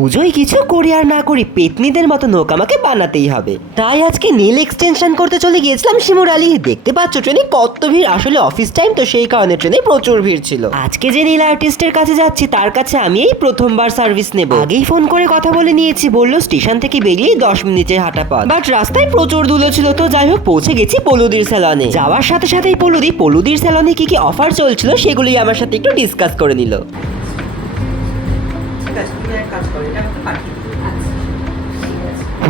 পুজোয় কিছু করি আর না করি পেতনিদের মতো নখ আমাকে বানাতেই হবে। তাই আজকে নেল এক্সটেনশন করতে চলে গিয়েছিলাম শিমুরালি। দেখতে পাচ্ছ ট্রেনে কত ভিড়, আসলে অফিস টাইম তো সেই কারণে ট্রেনে প্রচুর ভিড় ছিল। আজকে যে নেল আর্টিস্টের কাছে যাচ্ছি তার কাছে আমি এই প্রথমবার সার্ভিস নেব। আগেই ফোন করে কথা বলে নিয়েছি, বললো স্টেশন থেকে বেরিয়ে 10 মিনিটের হাঁটা পথ, বাট রাস্তায় প্রচুর ধুলো ছিল। তো যাই হোক পৌঁছে গেছি পলুদির স্যালনে। যাওয়ার সাথে সাথেই পলুদির স্যালনে কি কি অফার চলছিল সেগুলি আমার সাথে একটু ডিসকাস করে নিল।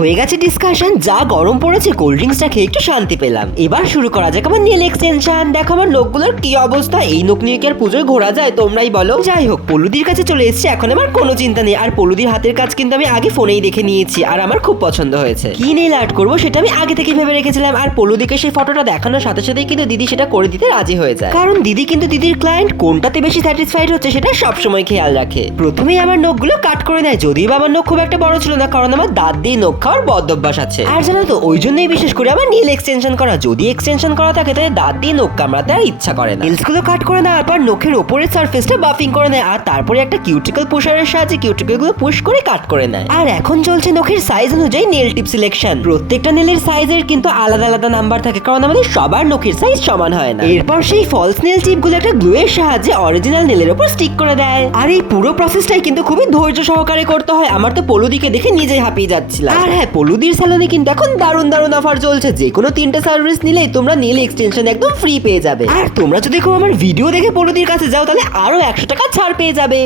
হয়ে গেছে ডিসকাশন, যা গরম পড়েছে কোল্ড ড্রিঙ্কসটা খেয়ে একটু শান্তি পেলাম। এবার শুরু করা যাক আমার নেল এক্সটেনশন। দেখো আমার নখগুলোর কি অবস্থা, এই নখ নিয়ে কি আর পুজোয় ঘোরা যায় তোমরাই বলো। যাই হোক পলুদির কাছে চলে এসেছে, এখন আমার কোনো চিন্তা নেই। আর পলুদির হাতের কাজ কিন্তু আমি আগে ফোনেই দেখে নিয়েছি আর আমার খুব পছন্দ হয়েছে। কি নেল আর্ট করবো সেটা আমি আগে থেকে ভেবে রেখেছিলাম। আর পলুদিকে সেই ফটোটা দেখানোর সাথে সাথেই কিন্তু দিদি সেটা করে দিতে রাজি হয়ে যায়, কারণ দিদি কিন্তু দিদির ক্লায়েন্ট কোনটাতে বেশি স্যাটিসফাইড হচ্ছে সেটা সবসময় খেয়াল রাখে। প্রথমেই আমার নখগুলো কাট করে দেয়, যদিও বা আমার নখ খুব একটা বড় ছিল না, কারণ আমার দাঁত দিয়ে নখ খাওয়ার বদ অভ্যাস আছে। আর জানো তো ওই জন্যই বিশেষ করে আমার নেল এক্সটেনশন করা। যদি এক্সটেনশন করা থাকে তাহলে দাঁত দিয়ে নখ কামড়াতে আর ইচ্ছা করে না। নেলস গুলো কাট করে নেওয়ার পর নখের ওপরের সারফেসটা বাফিং করে নেয়, আর তারপরে একটা কিউটিকল পুশারের সাহায্যে কিউটিকল গুলো পুশ করে কাট করে নেয়। আর এখন চলছে নখের সাইজ অনুযায়ী নেল টিপ সিলেকশন। প্রত্যেকটা নেলের সাইজের কিন্তু আলাদা আলাদা নাম্বার থাকে, কারণ আমাদের সবার নখের সাইজ সমান হয় না। এরপর সেই ফলস নেল টিপ গুলো একটা গ্লু এর সাহায্যে অরিজিনাল নেলের উপর স্টিক করে দেয়। আর এই পুরো প্রসেসটাই কিন্তু খুবই ধৈর্য সহকারে করতে হয়। আমার তো পলুদিকে দেখে নিজেই হাঁপিয়ে যাচ্ছিলাম। আর হ্যাঁ, পলুদির স্যালনে কিন্তু এখন দারুণ দারুণ অফার চলছে। যে কোনো 3টে সার্ভিস নিলেই তোমরা নেল এক্সটেনশন একদম ফ্রি পেয়ে যাবে। আর তোমরা যদি কেউ আমার ভিডিও দেখে পলুদির কাছে যাও তাহলে আরো 100 টাকা ছাড় পেয়ে যাবে।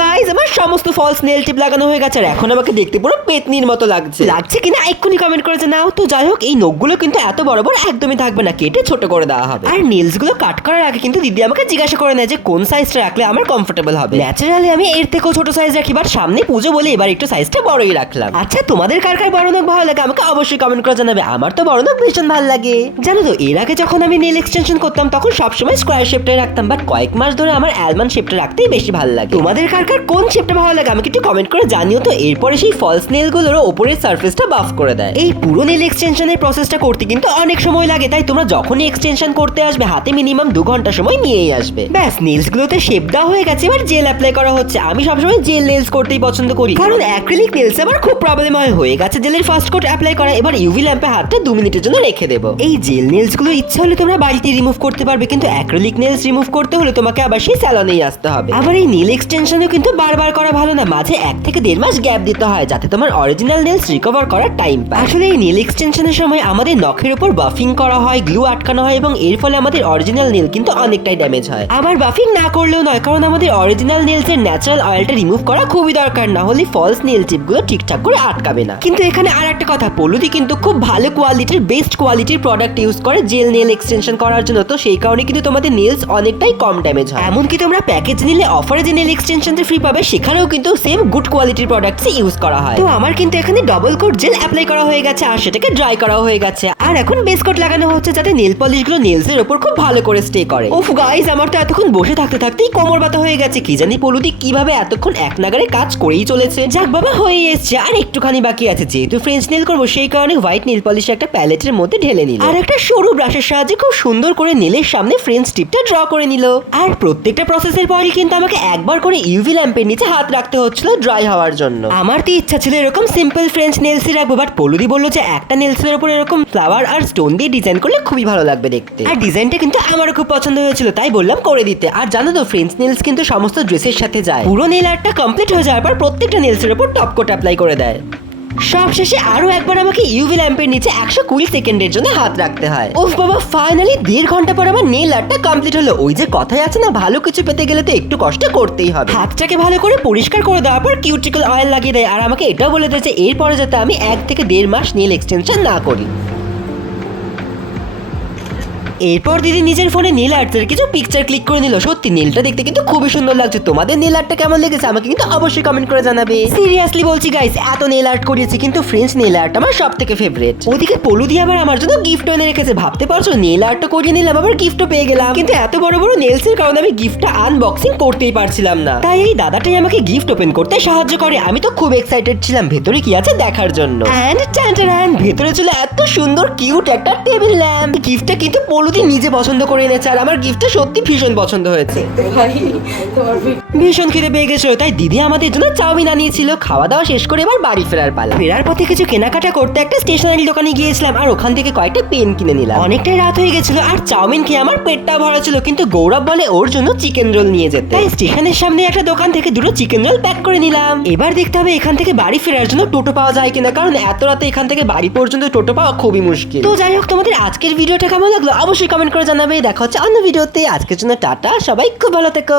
গাইজ আমার সমস্ত ফলস নেল টিপ লাগানো হয়ে গেছে আর এখন আমাকে দেখতে পুরো পেতনির মতো লাগছে কিনা এক্ষুনি কমেন্ট করে জানাও। তো যাই হোক এই নখগুলো কিন্তু এত বড় বড় একদমই থাকবে না, কেটে ছোট করে দেওয়া হবে। আর নেলস গুলো কাট করার আগে কিন্তু দিদি আমাকে জিজ্ঞাসা করে নেয় যে কোন সাইজটা রাখলে আমার কমফোর্টেবল হবে। ন্যাচারালি আমি এর থেকেও ছোট সাইজ রাখি, বাট সামনে পুজো বলে এবার একটু সাইজটা বড়ই রাখলাম। আচ্ছা তোমাদের কার কার বড় নখ ভালো লাগে আমাকে অবশ্যই কমেন্ট করে জানাবে। আমার তো বড় নখ ভীষণ ভালো লাগে। জানো তো এর আগে যখন আমি নেল এক্সটেনশন করতাম তখন সবসময় স্কোয়ার শেপটাই রাখতাম, বাট কয়েক মাস ধরে আমার অ্যালমন্ড শেপটা রাখতেই বেশি ভালো লাগে। তোমাদের কার কার কোন শেপটা ভালো লাগে আমাকে একটু কমেন্ট করে জানিও তো। এরপরে সেই ফলস নেল গুলোর উপরের সারফেসটা বাফ করে দেয়। এই পুরো নেল এক্সটেনশনের প্রসেসটা করতে কিন্তু অনেক সময় লাগে, তাই তোমরা যখনই এক্সটেনশন করতে আসবে হাতে মিনিমাম 2 ঘন্টা সময় নিয়েই আসবে। ব্যাস নেলস গুলোতে শেপ দেওয়া হয়ে গেছে, এবার জেল অ্যাপ্লাই করা হচ্ছে। আমি সবসময় জেল নেলস করতেই পছন্দ করি, কারণ অ্যাক্রিলিক নেলস আমার খুব প্রবলেম হয়। হয়ে গেছে জেলের ফার্স্ট কোট অ্যাপ্লাই করা, এবার ইউভি ল্যাম্পে হাতটা 2 মিনিটের জন্য রেখে দেবো। এই জেল নেলস গুলো ইচ্ছা হলে তোমরা বাড়িতে রিমুভ করতে পারবে, কিন্তু অ্যাক্রিলিক নেলস রিমুভ করতে হলে তোমাকে আবার সেই স্যালনেই আসতে হবে। আবার এই নেল এক্সটেনশনও কিন্তু বারবার করা ভালো না, মাঝে 1 থেকে 1.5 মাস গ্যাপ দিতে হয় যাতে তোমার অরিজিনাল নেলস রিকভার করার টাইম পায়। আসলে এই নেল এক্সটেনশনের সময় আমাদের নখের উপর বাফিং করা হয়, গ্লু আটকানো হয় এবং এর ফলে আমাদের অরিজিনাল নেল কিন্তু অনেকটাই ড্যামেজ হয়। আবার বাফিং না করলেও নয়, কারণ আমাদের অরিজিনাল নেলস এর ন্যাচারাল অয়েলটা রিমুভ করা খুবই দরকার, না হলে ফলস নেল টিপ গুলো ঠিকঠাক করে আটকাবে না। কিন্তু এখানে আর একটা কথা, পলুদি কিন্তু খুব ভালো কোয়ালিটির বেস্ট কোয়ালিটির প্রোডাক্ট ইউজ করে জেল নেল এক্সটেনশন করার জন্য। তো সেই কারণে কিন্তু তোমাদের নেলস অনেকটাই কম ড্যামেজ হয়। এমনকি তোমরা প্যাকেজ নিলে অফারে যে নেল এক্সটেনশনটা ফ্রি পাবে সেখানেও কিন্তু সেম গুড কোয়ালিটির প্রোডাক্টস ইউজ করা হয়। তো আমার কিন্তু এখানে ডাবল কোট জেল অ্যাপ্লাই করা হয়ে গেছে আর সেটাকে ড্রাই করা হয়ে গেছে। আর এখন বেস কোট লাগানো হচ্ছে যাতে নেল পলিশ গুলো নেলস এর উপর খুব ভালো করে স্টে করে। উফ গাইস আমার তো এতক্ষণ বসে থাকতে থাকতেই কোমর ব্যথা হয়ে গেছে। কি জানি পলুদি কিভাবে এতক্ষণ এক নাগারে কাজ করেই চলেছে। যাক বাবা হয়ে এসছে, আর একটুখানি বাকি আছে। যেহেতু ফ্রেঞ্চ নেল করবো সেই কারণে হোয়াইট নেল পলিশ একটা প্যালেটের মধ্যে ঢেলে নিল আর একটা সরু ব্রাশের সাহায্যে খুব সুন্দর করে নেলের সামনে ফ্রেঞ্চ টিপটা ড্র করে নিল। আর প্রত্যেকটা প্রসেসের পরই কিন্তু আমাকে একবার করে ইউভি ল্যাম্পের নিচে হাত রাখতে হচ্ছিল ড্রাই হওয়ার জন্য। আমার তো ইচ্ছা ছিল এরকম সিম্পল ফ্রেঞ্চ নেলসই রাখবো, বাট পলুদি বললো যে একটা নেলসের উপর এরকম ফ্লাওয়ার আর স্টোন দিয়ে ডিজাইন করলে খুবই ভালো লাগবে দেখতে। আর ডিজাইনটা কিন্তু আমারও খুব পছন্দ হয়েছিল, তাই বললাম করে দিতে। আর জানো তো ফ্রেঞ্চ নেলস কিন্তু সমস্ত ড্রেসের সাথে যায়। পুরো নেল আর্টটা কমপ্লিট হয়ে যাওয়ার পর প্রত্যেকটা নেলসের উপর টপ কোট অ্যাপ্লাই করে দেয়। সব শেষে আরো একবার আমাকে ইউভি ল্যাম্পের নিচে 120 সেকেন্ডের জন্য হাত রাখতে হয়। ওফ বাবা ফাইনালি 1.5 ঘন্টা পর আমার নেল আর্টটা কমপ্লিট হলো। ওই যে কথাই আছে না, ভালো কিছু পেতে গেলে তো একটু কষ্ট করতেই হবে। হাতটাকে ভালো করে পরিষ্কার করে দেওয়ার পর কিউটিকল অয়েল লাগিয়ে দেয় আর আমাকে এটাও বলে দিয়েছে এরপরে যাতে আমি 1 থেকে 1.5 মাস নেল এক্সটেনশন না করি। এরপর দিদি নিজের ফোনে নীল আর্টের কিছু পিকচার ক্লিক করে নিল। সত্যি নীলটা দেখতে কিন্তু খুবই সুন্দর লাগছে। তোমাদের নীল আর্টটা কেমন লেগেছে আমাকে কিন্তু অবশ্যই কমেন্ট করে জানাবে। সিরিয়াসলি বলছি গাইস, এত নীল আর্ট করিয়েছি কিন্তু ফ্রেঞ্চ নীল আর্ট আমার সব থেকে ফেভারিট। ওদিকে পলুদি আবার আমার জন্য গিফট এনে রেখেছে। ভাবতে পারছো নীল আর্টটা করিয়ে নিলাম আবার গিফটও পেয়ে গেলাম, কিন্তু এত বড় বড় নেলসের কারণে আমি গিফটটা আনবক্সিং করতেই পারছিলাম না। তাই এই দাদাটাই আমাকে গিফট ওপেন করতে সাহায্য করে। আমি তো খুব এক্সাইটেড ছিলাম ভেতরে কি আছে দেখার জন্য। এন্ড টানটান, ভেতরে ছিল এত সুন্দর কিউট একটা টেবিল ল্যাম্প। গিফটটা কিন্তু হলুদই নিজে পছন্দ করে এনেছে আর আমার গিফটটা সত্যি ভীষণ পছন্দ হয়েছে। ভাই তোমার ভীষণ খিদে পেয়ে গেছিল, তাই দিদি আমাদের জন্য চাউমিন আনিয়েছিল। খাওয়া দাওয়া শেষ করে এবার বাড়ি ফেরার পালা। ফেরার পথে কিছু কেনাকাটা করতে একটা স্টেশনারি দোকানে গিয়েছিলাম আর ওখান থেকে কয়েকটা পেন কিনে নিলাম। অনেকটাই রাত হয়ে গেছিল আর চাউমিন খেয়ে আমার পেটটা ভরা ছিল, কিন্তু গৌরব বলে ওর জন্য চিকেন রোল নিয়ে যেতে। তাই স্টেশনের সামনে একটা দোকান থেকে দুটো চিকেন রোল প্যাক করে নিলাম। এবার দেখতে হবে এখান থেকে বাড়ি ফেরার জন্য টোটো পাওয়া যায় কিনা, কারণ এত রাতে এখান থেকে বাড়ি পর্যন্ত টোটো পাওয়া খুবই মুশকিল। তো যাই হোক, তোমাদের আজকের ভিডিওটা কেমন লাগলো অবশ্যই কমেন্ট করে জানাবে। দেখা হচ্ছে অন্য ভিডিওতে। আজকের জন্য টাটা, সবাই খুব ভালো থেকো।